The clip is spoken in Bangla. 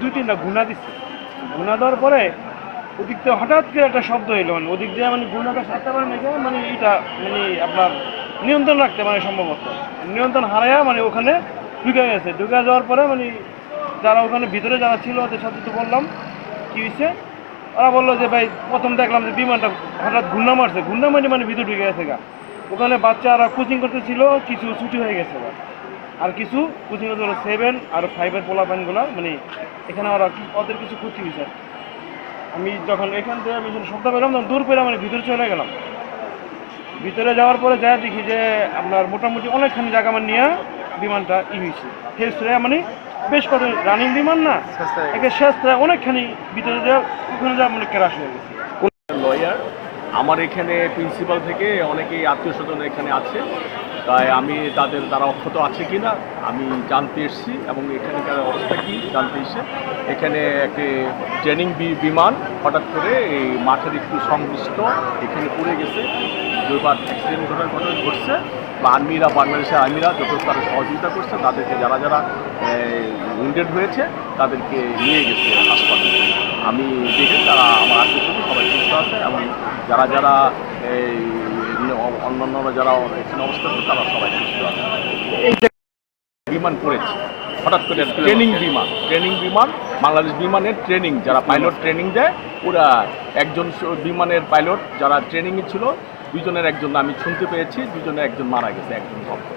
দুই তিনটা গুণা দিচ্ছে গুণা দেওয়ার পরে ওদিক থেকে হঠাৎ করে একটা শব্দ এলো মানে ওদিক দিয়ে মানে গুণাটা সারতে পারে নাকি মানে এটা মানে আপনার নিয়ন্ত্রণ রাখতে মানে সম্ভবত। নিয়ন্ত্রণ হারাইয়া মানে ওখানে ঢুকে গেছে। ঢুকে যাওয়ার পরে মানে যারা ওখানে ভিতরে যারা ছিল, ওদের সাথে তো বললাম, কি হয়েছে ওরা বলল যে, ভাই, প্রথম দেখলাম যে বিমানটা হঠাৎ ঘূর্ণা মারছে। ঘূর্ণা মারি মানে ভিতরে ঢুকে গেছে গা। ওখানে বাচ্চারা কোচিং করতেছিল, কিছু ছুটি হয়ে গেছে গা। আর কিছু কোচিং হলো সেভেন আর ফাইভের পোলা প্যানগুলো মানে এখানে ওরা ওদের কিছু ক্ষতি হয়েছে। আমি যখন এখান থেকে আমি যখন শব্দ পেলাম তখন দূর পেলাম মানে ভিতরে চলে গেলাম। ভিতরে যাওয়ার পরে যা দেখি যে আপনার মোটামুটি অনেকখানি জায়গা আমার নিয়ে বিমানটা ই হয়েছে। শেষ হয়ে মানে বেশ কত রানিং বিমান না? একে শেষ অনেকখানি ভিতরে যা ওখানে যা মানে ক্রাশ হয়ে গেছে। আমার এখানে প্রিন্সিপাল থেকে অনেকেই আত্মীয় স্বজন এখানে আছে। তাই আমি তাদের দ্বারা অক্ষত আছে কি না আমি জানতে এসেছি এবং এখানকার অবস্থা কি জানতে এসে এখানে একটি ট্রেনিং বিমান হঠাৎ করে এই মাঠের একটু সংশ্লিষ্ট এখানে পড়ে গেছে। দুইবার অ্যাক্সিডেন্ট ঘটার ঘটনা ঘটছে। বা আর্মিরা, বাংলাদেশের আর্মিরা যত তারা সহযোগিতা করছে। তাদেরকে যারা যারা উইন্ডেড হয়েছে, তাদেরকে নিয়ে গেছে হাসপাতালে। আমি দেখে তারা আমার আত্মীয় স্বজন সবাই সুস্থ আছে এবং যারা যারা এই অন্যান্যরা যারা এখানে অবস্থা আছে তারা সবাই সুস্থ আছে। বিমান পড়েছে হঠাৎ করে ট্রেনিং বিমান ট্রেনিং বিমান বাংলাদেশ বিমানের ট্রেনিং যারা পাইলট ট্রেনিং দেয় ওরা একজন বিমানের পাইলট যারা ট্রেনিংয়ে ছিল দুজনের একজন আমি শুনতে পেয়েছি দুজনের একজন মারা গেছে একজন ভক্ত